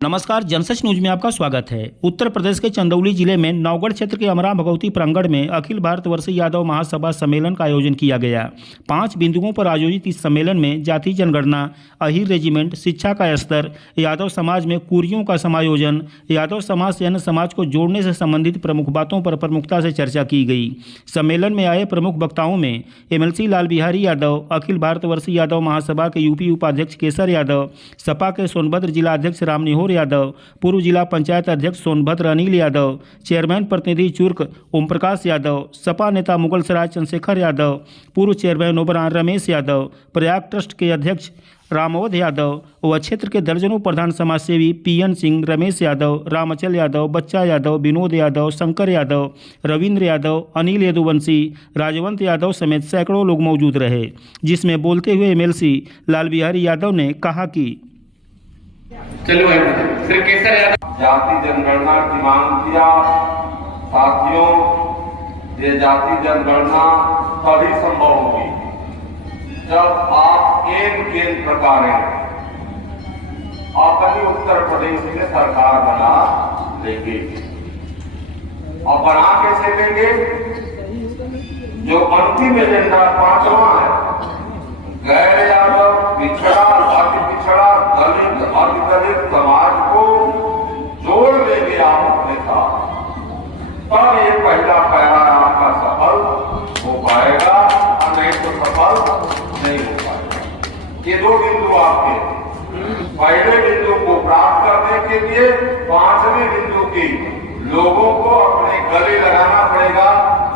नमस्कार, जनसच न्यूज में आपका स्वागत है। उत्तर प्रदेश के चंदौली जिले में नौगढ़ क्षेत्र के अमरा भगवती प्रांगण में अखिल भारतवर्षीय यादव महासभा सम्मेलन का आयोजन किया गया। 5 बिंदुओं पर आयोजित इस सम्मेलन में जाति जनगणना, अहीर रेजिमेंट, शिक्षा का स्तर, यादव समाज में कुरियों का समायोजन, यादव समाज से अन्य समाज को जोड़ने से संबंधित प्रमुख बातों पर प्रमुखता से चर्चा की गई। सम्मेलन में आए प्रमुख वक्ताओं में MLC लाल बिहारी यादव, अखिल भारतवर्षीय यादव महासभा के यूपी उपाध्यक्ष केसर यादव, सपा के सोनभद्र जिला अध्यक्ष रामनिहोर यादव, पूर्व जिला पंचायत अध्यक्ष सोनभद्र अनिल यादव, चेयरमैन प्रतिनिधि चुर्क ओम प्रकाश यादव, सपा नेता मुगलसराय चंद्रशेखर यादव, पूर्व चेयरमैन ओबरान रमेश यादव, प्रयाग ट्रस्ट के अध्यक्ष रामवध यादव व क्षेत्र के दर्जनों प्रधान समाजसेवी PN सिंह, रमेश यादव, रामचल यादव, बच्चा यादव, विनोद यादव, शंकर यादव, रविंद्र यादव, अनिल यदुवंशी, राजवंत यादव समेत सैकड़ों लोग मौजूद रहे। जिसमें बोलते हुए MLC लाल बिहारी यादव ने कहा कि चलो श्री केसर यादव जाति जनगणना की मांग किया। साथियों, ये जाति जनगणना तभी संभव होगी जब आप केंद्र प्रकार अपनी उत्तर प्रदेश में सरकार बना लेंगे। और बना कैसे लेंगे? जो अंतिम एजेंडा 5वां है, गैर यादव, पिछड़ा, अति पिछड़ा, दलित, अतिदलित समाज को जोड़ लेंगे आप अपने साथ, तब ये पहला पैरा आपका सफल हो पाएगा, और नहीं तो सफल नहीं हो पाएगा। ये 2 बिंदु आपके पहले बिंदु को प्राप्त करने के लिए 5वें बिंदु की लोगों को अपने गले लगाना पड़ेगा,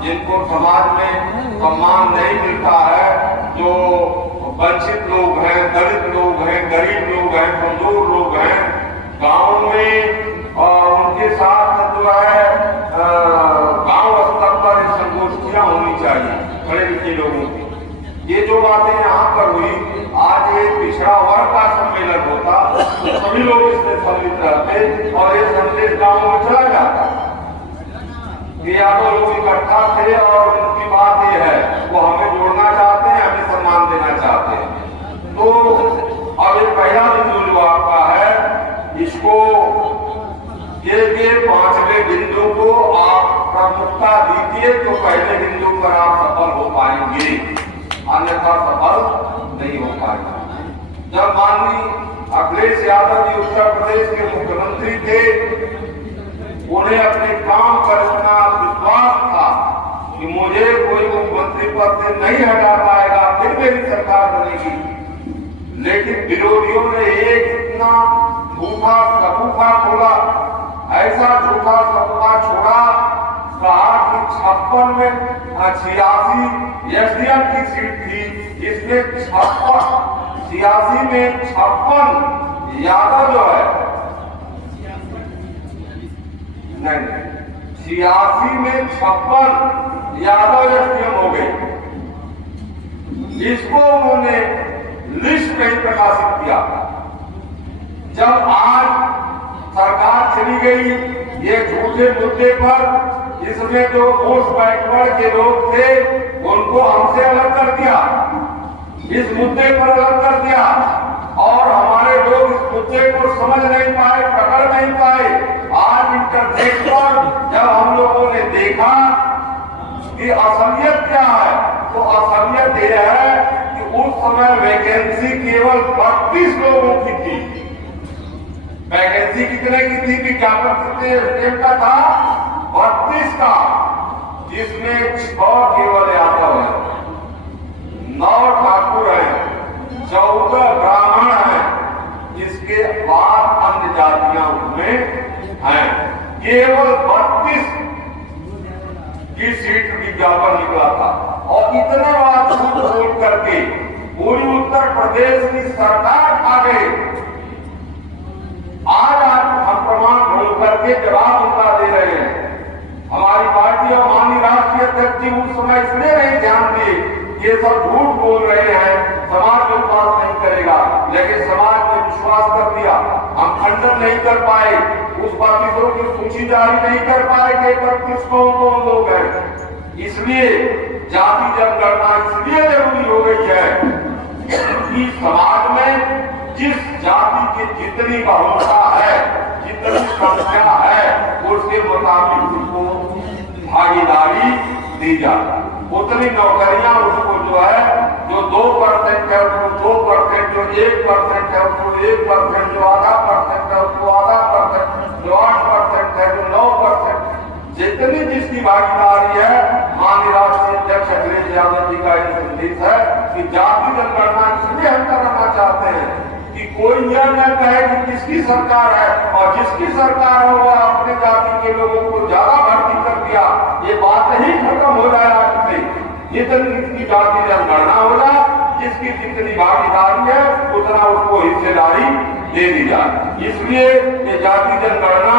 जिनको समाज में सम्मान नहीं मिलता है, जो वंचित लोग हैं, दलित लोग हैं, गरीब लोग हैं, कमजोर लोग हैं, गांव में और उनके साथ जो है गांव स्तर पर संगोष्ठियां होनी चाहिए बड़े लिखे लोगों की। ये जो बातें यहाँ पर हुई, आज ये पिछड़ा वर्ग का सम्मेलन होता तो सभी लोग इसमें सम्मिलित रहते और ये संदेश गाँव में चला जाता कि यादव लोग इकट्ठा थे और उनकी बात ये है, वो हमें जोड़ना चाहते हैं, हमें सम्मान देना चाहते हैं। तो अब ये पहला बिंदु जो आपका है, इसको ये 5वें बिंदु को आप प्रमुखता दीजिए तो पहले बिंदु पर आप सफल हो पाएंगे, अन्यथा सफल नहीं हो पाएगा। जब माननीय अखिलेश यादव जी उत्तर प्रदेश के मुख्यमंत्री थे, उन्हें अपने काम पर इतना विश्वास था कि मुझे कोई मुख्यमंत्री पद से नहीं हटा पाएगा, फिर मेरी सरकार बनेगी। लेकिन विरोधियों ने एक इतना झूठा सपूखा खोला, ऐसा झूठा सपूखा छोड़ा, कहा कि 56 में 86 SDM की सीट थी, इसमें 86 में 56 यादव जो है, नहीं 86 में 56 यादव SDM हो गए। इसको उन्होंने लिस्ट में ही प्रकाशित किया। जब आज सरकार चली गई, ये झूठे मुद्दे पर इसमें जो मोस्ट बैकवर्ड के लोग थे उनको हमसे अलग कर दिया, इस मुद्दे पर अलग कर दिया, और हमारे लोग इस मुद्दे को समझ नहीं पाए, पकड़ नहीं पाए। आज इंटरनेट पर जब हम लोगों ने देखा कि असलियत क्या है, तो असलियत यह है कि उस समय वैकेंसी केवल 32 लोगों की थी। वैकेंसी कितने की थी? विज्ञापन कितने स्टेट का था? 32 का, जिसमें 6 केवल यादव है, 9 ठाकुर है, 14 ब्राह्मण है, इसके बाद अन्य जातियां उसमें हैं। केवल 32 की सीट विज्ञापन निकला था, और इतने बात झूठ बोल करके पूरी उत्तर प्रदेश की सरकार खा गई। आज हम प्रमाण बोल करके जवाब उनका दे रहे हैं। हमारी पार्टी और माननीय राष्ट्रीय अध्यक्ष जी उस समय इसलिए नहीं ध्यान दिए, ये सब झूठ बोल रहे हैं, समाज विश्वास नहीं करेगा, लेकिन समाज ने विश्वास कर दिया। हम खंडन नहीं कर पाए, उस 32 की सूची जारी नहीं कर पाए कि 32 कौन लोग हैं। इसलिए जाति जनगणना इसलिए जरूरी हो गई है कि समाज में जिस जाति की जितनी बहुलता है संख्या है उसके मुताबिक उसको भागीदारी दी जाए। उतनी नौकरियां उसको जो है, जो 2% है उसको 2%, जो 1% है उसको 1%, जो आधा % है उसको आधा %, जो 8% है, जो 9%, जितनी जिसकी भागीदारी है। माननीय राष्ट्रीय अध्यक्ष अखिलेश यादव जी का यह संदेश है कि जाति जनगणना इसलिए हम कराना चाहते हैं कि कोई यह न कहे कि किसकी सरकार है और जिसकी सरकार हो वह अपने जाति के लोगों को ज्यादा भर्ती कर दिया। ये बात ही खत्म हो जाए आज से। जितनी जाति जनगणना हो जाए, जिसकी जितनी भागीदारी है उतना उसको हिस्सेदारी दे दी जाए। इसलिए ये जाति जनगणना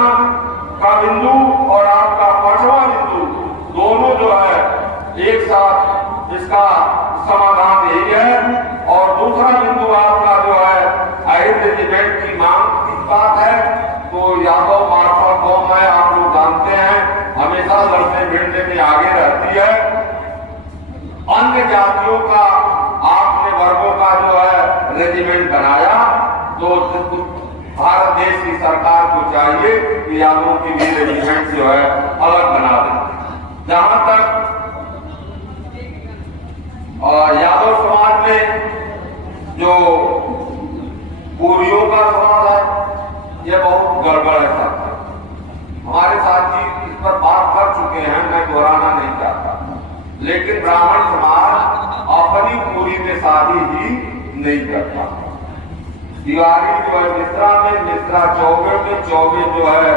का बिंदु और आपका 5वां बिंदु दोनों जो है एक साथ इसका समाधान यही है। और दूसरा बिंदु आपका जो है हायर रेजिमेंट की मांग की बात है। तो यादव मार्शल कौम है, आप लोग जानते हैं, हमेशा लड़ने भिड़ने में आगे रहती है। अन्य जातियों का आपने वर्गों का जो है रेजिमेंट बनाया, तो भारत देश की सरकार को चाहिए कि यादवों की भी रेजिमेंट जो है अलग बना दे। जहां तक यादव समाज में जो कोरियों का समाज है, यह बहुत गड़बड़ है साथ। हमारे साथी इस पर बात कर चुके हैं, मैं दोहराना नहीं चाहता। लेकिन ब्राह्मण समाज अपनी कोरी में शादी ही नहीं करता। तिवारी जो है मिश्रा में, मिश्रा चौबे में, चौबे जो है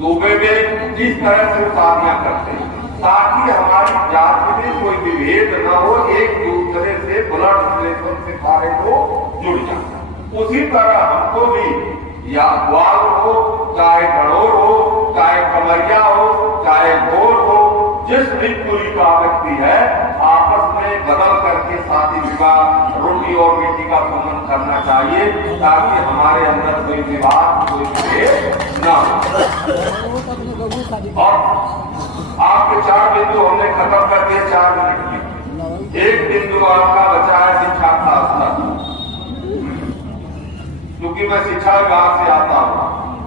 दूबे में, इस तरह से शादियां करते हैं ताकि हमारी जाति में कोई विभेद न हो, एक दूसरे से ब्लड रिलेशन से सारे को जुड़ जाए। उसी तरह हमको भी या ग्वाल हो, चाहे गणोर हो, चाहे कमरिया हो, चाहे घोर हो, जिस भी कोई का व्यक्ति है आपस में बदल करके शादी विवाह, रोटी और बेटी का संबंध करना चाहिए ताकि हमारे अंदर कोई विवाद, कोई विभेद न हो। और आपके 4 बिंदु हमने खत्म कर दिए 4 मिनट में। एक बिंदु आपका बचा है शिक्षा का स्तर। क्योंकि मैं शिक्षा विभाग से आता हूँ,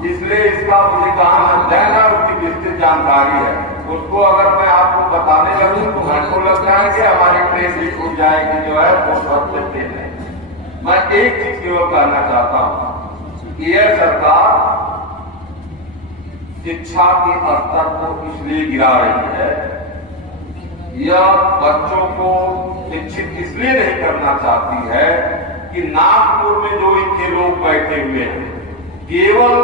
इसलिए इसका मुझे कहाँ अध्ययन है, उसकी विस्तृत जानकारी है। उसको अगर मैं आपको बताने लगूं तो घंटों लग जाएंगे, हमारी ट्रेन भी छूट जाएगी जो है वो सबसे ट्रेन है। मैं एक चीज केवल कहना चाहता हूँ कि यह सरकार शिक्षा के स्तर को इसलिए गिरा रही है, यह बच्चों को शिक्षित इसलिए नहीं करना चाहती है कि नागपुर में जो इनके लोग बैठे हुए हैं केवल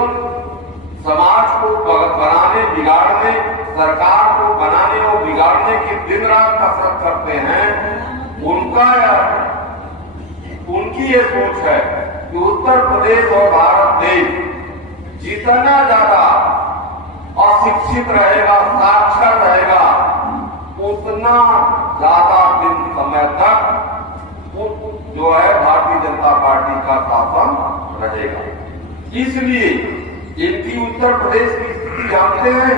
समाज को बनाने, बिगाड़ने, सरकार को बनाने और बिगाड़ने की दिन रात कसरत करते हैं। उनकी ये सोच है कि उत्तर प्रदेश और भारत देश जितना ज्यादा अशिक्षित रहेगा, साक्षर रहेगा, उतना ज्यादा दिन समय तक जो है भारतीय जनता पार्टी का शासन रहेगा। इसलिए इनकी उत्तर प्रदेश की स्थिति जानते हैं।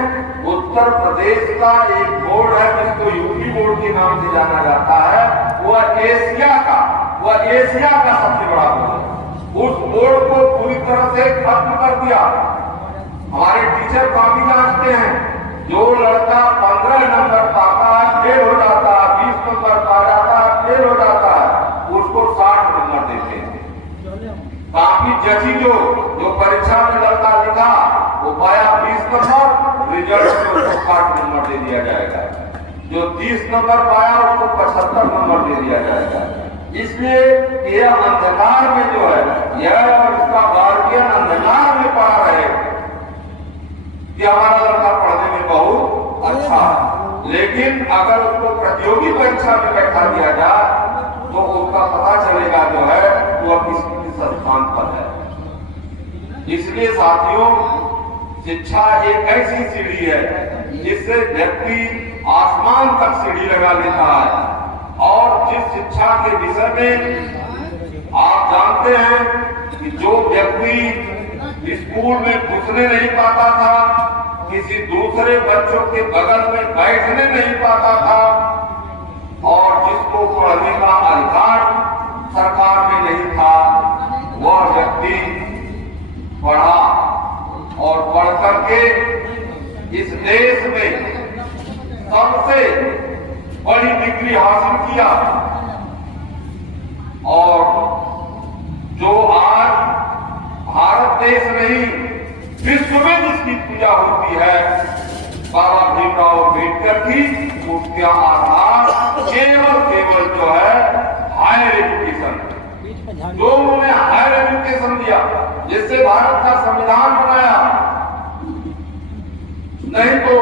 उत्तर प्रदेश का एक बोर्ड है जिसको यूपी बोर्ड के नाम से जाना जाता है, वह एशिया का सबसे बड़ा बोर्ड है। उस बोर्ड को पूरी तरह से खत्म कर दिया। हमारे टीचर काफी जांचते हैं, जो लड़का 15 नंबर पाता है फेल हो जाता है, 20 नंबर पा जाता है फेल हो जाता है, उसको 60 नंबर देते हैं। काफी जजी जो परीक्षा में लड़का लिखा वो पाया 20 नंबर, रिजल्ट में उसको 60 नंबर दे दिया जाएगा। जो 30 नंबर पाया उसको 75 नंबर दे दिया जाएगा। इसलिए यह अंधकार में जो है, यह और इसका गार्जियन अंधकार में पा रहे कि हमारा लड़का पढ़ने में बहुत अच्छा है, लेकिन अगर उसको प्रतियोगी परीक्षा में बैठा दिया जाए तो उसका पता चलेगा जो है वह किस स्थान पर है। इसलिए साथियों, शिक्षा एक ऐसी सीढ़ी है जिससे व्यक्ति आसमान तक सीढ़ी लगा लेता है। और जिस शिक्षा के विषय में आप जानते हैं कि जो व्यक्ति स्कूल में घुसने नहीं पाता था, किसी दूसरे बच्चों के बगल में बैठने नहीं पाता था, और जिसको पढ़ने का अधिकार सरकार में नहीं था, वह व्यक्ति पढ़ा बड़ी डिग्री हासिल किया और जो आज भारत देश नहीं विश्व में जिसकी पूजा होती है बाबा भीमराव अम्बेडकर की, उसका आधार केवल जो है हायर एजुकेशन, जो उन्होंने हायर एजुकेशन दिया जिससे भारत का संविधान बनाया। नहीं तो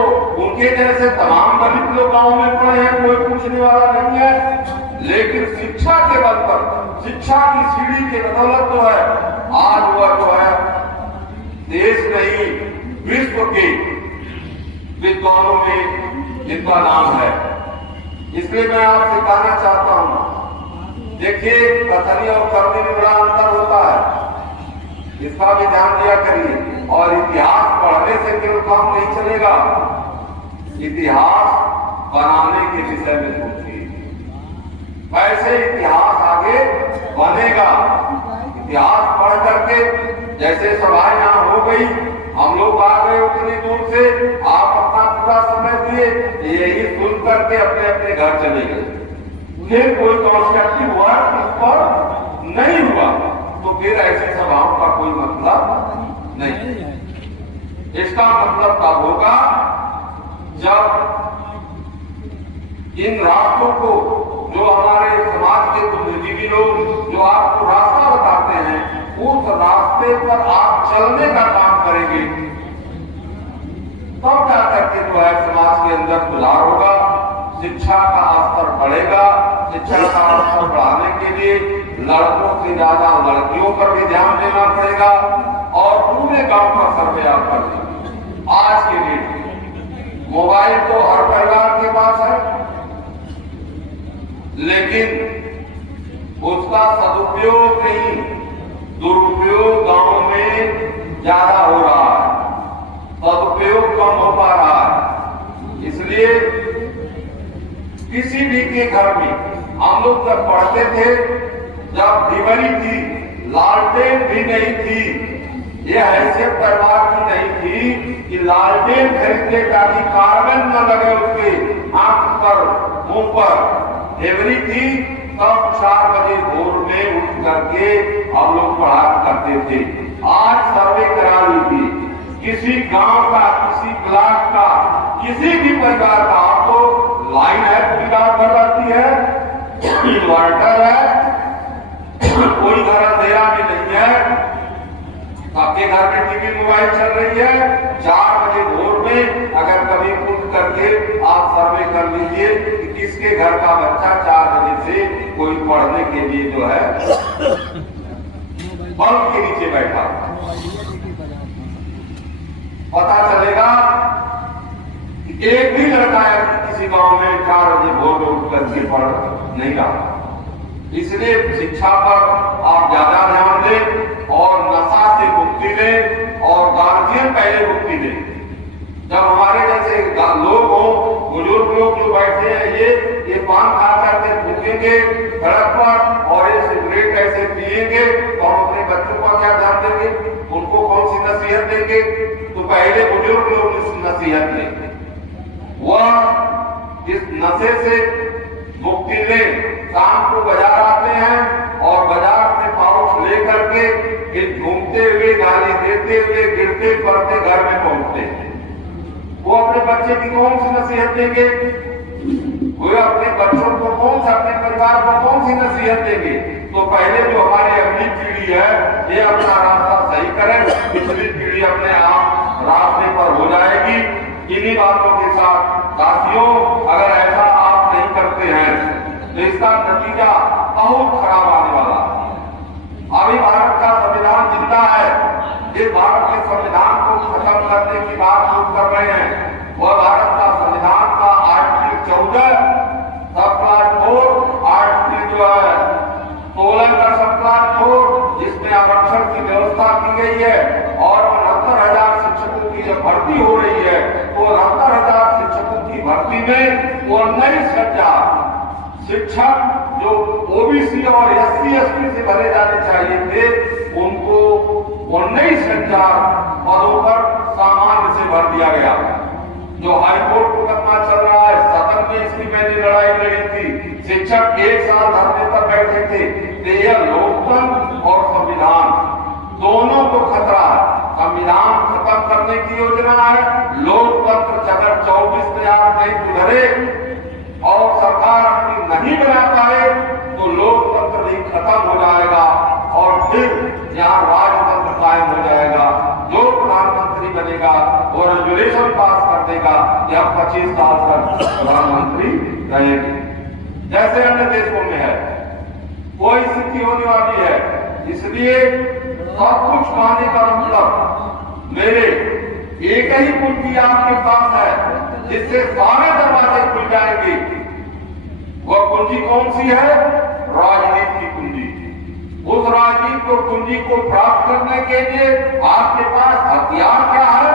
उनके जैसे तमाम दलित लोग गांव में पड़े हैं, कोई पूछने वाला नहीं है। लेकिन शिक्षा के बल पर, शिक्षा की सीढ़ी के बदौलत जो है आज वह जो है देश नहीं विश्व के विद्वानों में जिनका नाम है। इसलिए मैं आपसे कहना चाहता हूं, देखिए कथनी और करने में बड़ा अंतर होता है, इसका भी ध्यान दिया करिए। और इतिहास पढ़ने से केवल काम नहीं चलेगा, इतिहास बनाने के विषय में सोचिए, कैसे इतिहास आगे बनेगा। इतिहास पढ़ करके जैसे सभाएं यहाँ हो गई, हम लोग आ गए उतनी दूर से, आप अपना पूरा समय दिए, यही सुन करके अपने अपने घर चले गए, फिर कोई कंस्ट्रक्टिव वर्क इस पर नहीं हुआ, तो फिर ऐसी सभाओं का कोई मतलब नहीं। इसका मतलब तब होगा जब इन रास्तों को, जो हमारे समाज के बुद्धिजीवी लोग जो आपको रास्ता बताते हैं, उस रास्ते पर आप चलने का काम करेंगे, तब जा करके जो है समाज के अंदर सुधार होगा, शिक्षा का स्तर बढ़ेगा। शिक्षा का स्तर बढ़ाने के लिए लड़कों से ज्यादा लड़कियों पर भी ध्यान देना पड़ेगा और पूरे गांव का सर्वे आप कर देंगे। आज के डेट मोबाइल तो हर परिवार के पास है, लेकिन उसका सदुपयोग नहीं, दुरुपयोग गांव में ज्यादा हो रहा है, सदुपयोग कम हो पा रहा है। इसलिए किसी भी के घर में हम लोग जब पढ़ते थे, जब दिवाली थी, लालटेन भी नहीं थी, ये ऐसे परिवार की नहीं थी कि लालटेन खरीदने ताकि कार्बन न लगे उसके आंख पर, मुंह पर, एवरी थी। तब 4 बजे भोर में उठ करके हम लोग पढ़ा करते थे। आज सर्वे करा लीजिए, किसी गांव का, किसी ब्लॉक का, किसी भी परिवार का, आपको लाइन है पूरी रात भर रहती है, इन्वर्टर है, कोई घर अंधेरा में नहीं है, आपके घर में टीवी मोबाइल चल रही है। 4 बजे भोर में अगर कभी उठ करके आप सर्वे कर लीजिए कि किसके घर का बच्चा 4 बजे से कोई पढ़ने के लिए जो है बल्ब के नीचे बैठा, पता चलेगा कि एक भी लड़का है किसी गांव में 4 बजे भोर में उठ करके पढ़ नहीं रहा। इसलिए शिक्षा पर आप ज्यादा ध्यान दें और नशा से मुक्ति दें और गार्जियन पहले मुक्ति दें। जब हमारे जैसे लोग हो, बुजुर्ग लोग जो बैठे हैं, ये पान खा करके फूकेंगे सड़क पर और ये सिगरेट ऐसे पिएंगे, तो हम अपने बच्चों का क्या ध्यान देंगे, उनको कौन सी नसीहत देंगे? तो पहले बुजुर्ग लोग नसीहत देंगे, वह इस नशे से मुक्ति लें। शाम को बाजार आते हैं और बाजार से पाउच लेकर के फिर घूमते हुए, गाली देते हुए, गिरते पड़ते घर में पहुंचते हैं। वो अपने बच्चे की कौन सी नसीहत देंगे? वो अपने बच्चों को कौन सा, अपने परिवार को कौन सी नसीहत देंगे? तो पहले जो हमारी अगली पीढ़ी है, ये अपना रास्ता सही करे, पिछली पीढ़ी अपने आप रास्ते पर हो जाएगी। इन्हीं बातों के साथ साथियों, अगर ऐसा आप नहीं करते हैं तो इसका नतीजा बहुत खराब आने वाला है। अभी भारत का संविधान जिंदा है, जिस भारत के संविधान को खत्म करने की बात लोग कर रहे हैं, वह भारत का संविधान का आर्टिकल 14 सबक्लास 4, आर्टिकल जो है 16 का सबक्लास 4, जिसमें आरक्षण की व्यवस्था की गई है और 69,000 शिक्षकों की जब भर्ती हो रही है, तो 69,000 शिक्षकों की भर्ती में 19,000 शिक्षक जो ओबीसी और एससी एसटी से भरे जाने चाहिए थे, उनको 19,000 पदों पर सामान्य से भर दिया गया। जो हाईकोर्ट मुकदमा चल रहा है, सदन में इसकी मैंने मैंने लड़ाई लड़ी थी, शिक्षक 1 साल धरने पर बैठे थे, तो यह लोकतंत्र और संविधान दोनों को खतरा है। संविधान खत्म करने की योजना है, लोकतंत्र अगर 24 में आप नहीं सुधरे और सरकार अपनी नहीं बना पाए तो लोकतंत्र भी खत्म हो जाएगा और फिर यहाँ राजतंत्र कायम हो जाएगा। जो प्रधानमंत्री बनेगा वो रेजोल्यूशन पास कर देगा कि हम 25 साल तक प्रधानमंत्री रहेंगे, जैसे अन्य देशों में है। कोई स्थिति होने वाली है, इसलिए सब कुछ पाने का मतलब मेरे एक ही कुंजी आपके पास है जिससे सारे दरवाजे खुल जाएंगे। वह कुंजी कौन सी है? राजनीति की कुंजी। उस राजनीति को कुंजी को प्राप्त करने के लिए आपके पास हथियार क्या है?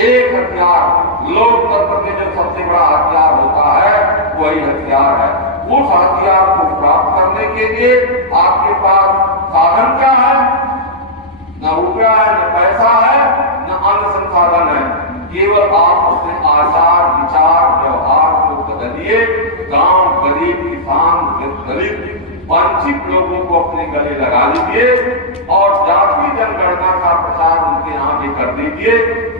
एक हथियार, लोकतंत्र में जो सबसे बड़ा हथियार होता है वही हथियार है। उस हथियार को प्राप्त करने के लिए आपके पास साधन क्या है? न रुपया है, न पैसा है, न अन्य संसाधन है। केवल आप अपने आचार विचार व्यवहार को बदलिए। गांव गरीब किसान दलित वंचित लोगों को अपने गले लगा लीजिए और जातीय जनगणना का प्रचार उनके आगे कर दीजिए।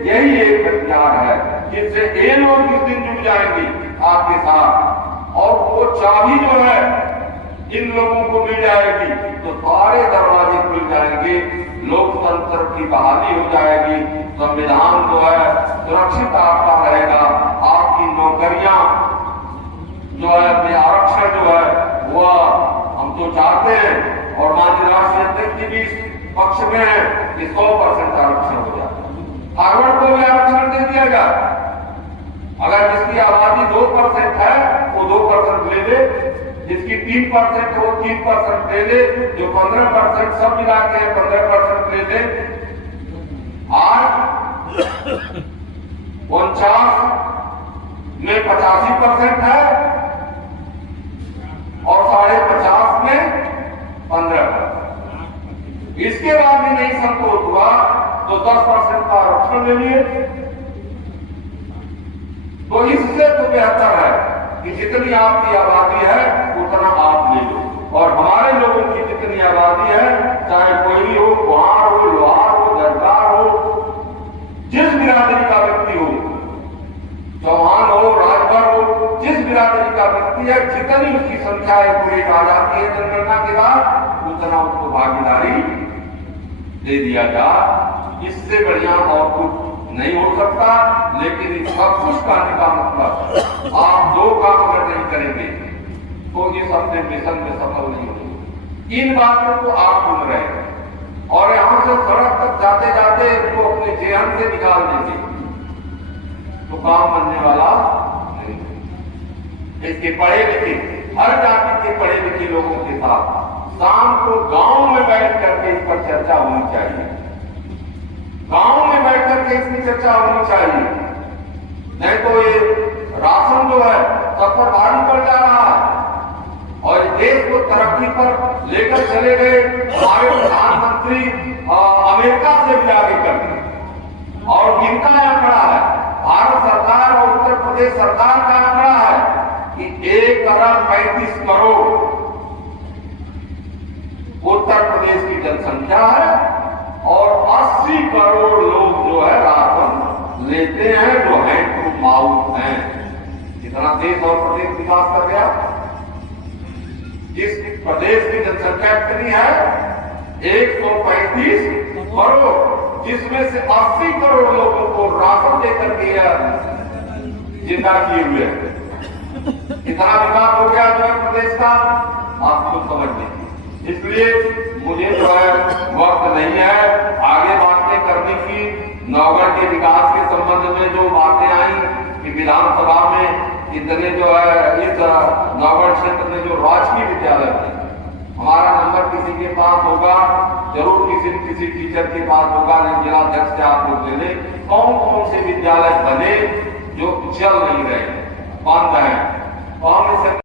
यही एक हथियार है जिससे ये लोग इस दिन जुड़ जाएंगे आपके साथ और वो चाबी जो है इन लोगों को मिल जाएगी तो सारे दरवाजे खुल जाएंगे, लोकतंत्र की बहाली हो जाएगी, संविधान जो है सुरक्षित आपका रहेगा, आपकी नौकरियां जो है, अपने आरक्षण जो है वह हम तो चाहते हैं और माननीय राष्ट्रीय अध्यक्ष जी भी पक्ष में है कि 100% आरक्षण हो जाए। हार्वर्ड को भी आरक्षण दे दिया जाए। अगर जिसकी आबादी 2% है वो 2% ले ले, जिसकी 3% है वो 3% ले ले, जो 15% सब मिला के 15% ले ले। आज 49 में 85% है और 50.5 में 15%। इसके बाद भी नहीं संतोष हुआ तो 10% का आरक्षण ले लिए। तो इससे तो बेहतर है कि जितनी आपकी आबादी है उतना आप ले लो और हमारे लोगों की जितनी आबादी है, चाहे कोई हो, कुम्हार हो, लोहार हो, दरबार हो, जिस बिरादरी का व्यक्ति हो, चौहान हो, राजभर हो, जिस बिरादरी का व्यक्ति है, जितनी उसकी संख्या एक पूरी आ जाती है जनगणना के बाद उतना उसको भागीदारी दे दिया जा। इससे बढ़िया और कुछ नहीं हो सकता। लेकिन सब कुछ करने का मतलब आप 2 काम अगर नहीं करेंगे तो इस अपने मिशन में सफल नहीं होंगे। इन बातों को आप सुन रहे हैं और यहां से सड़क तक जाते जाते इनको अपने जेहन से निकाल देंगे तो काम बनने वाला नहीं। इसके पढ़े लिखे, हर जाति के पढ़े लिखे लोगों के साथ शाम को गांव में बैठ करके इस पर चर्चा होनी चाहिए। गांव में बैठ करके इसकी चर्चा होनी चाहिए, नहीं तो ये राशन जो है सफर भारी पड़ जा रहा है और देश को तरक्की पर लेकर चले गए हमारे प्रधानमंत्री अमेरिका से भी आगे कर दिए। और इनका आंकड़ा है, भारत सरकार और उत्तर प्रदेश सरकार का आंकड़ा है कि 1 अरब 35 करोड़ उत्तर प्रदेश की जनसंख्या है और 80 करोड़ लोग जो है राशन लेते हैं, जो हैंड टू माउथ हैं। कितना देश और प्रदेश विकास कर गया। इस प्रदेश की जनसंख्या कितनी है? 135 करोड़, जिसमें से 80 करोड़ लोगों को राशन देकर के जिंदा किए हुए हैं। कितना विकास हो गया जो है प्रदेश का, आपको समझ लीजिए। इसलिए मुझे जो है वक्त नहीं है आगे बातें करने की। नौगढ़ के विकास के संबंध में जो बातें आई कि विधानसभा में इतने जो है इस नौगढ़ क्षेत्र में जो राजकीय विद्यालय थे, हमारा नंबर किसी के पास होगा, जरूर किसी न किसी टीचर के पास होगा, लेकिन जिलाध्यक्ष से आप लोग ले लें कौन कौन से विद्यालय बने जो चल नहीं रहे, बंद हैं।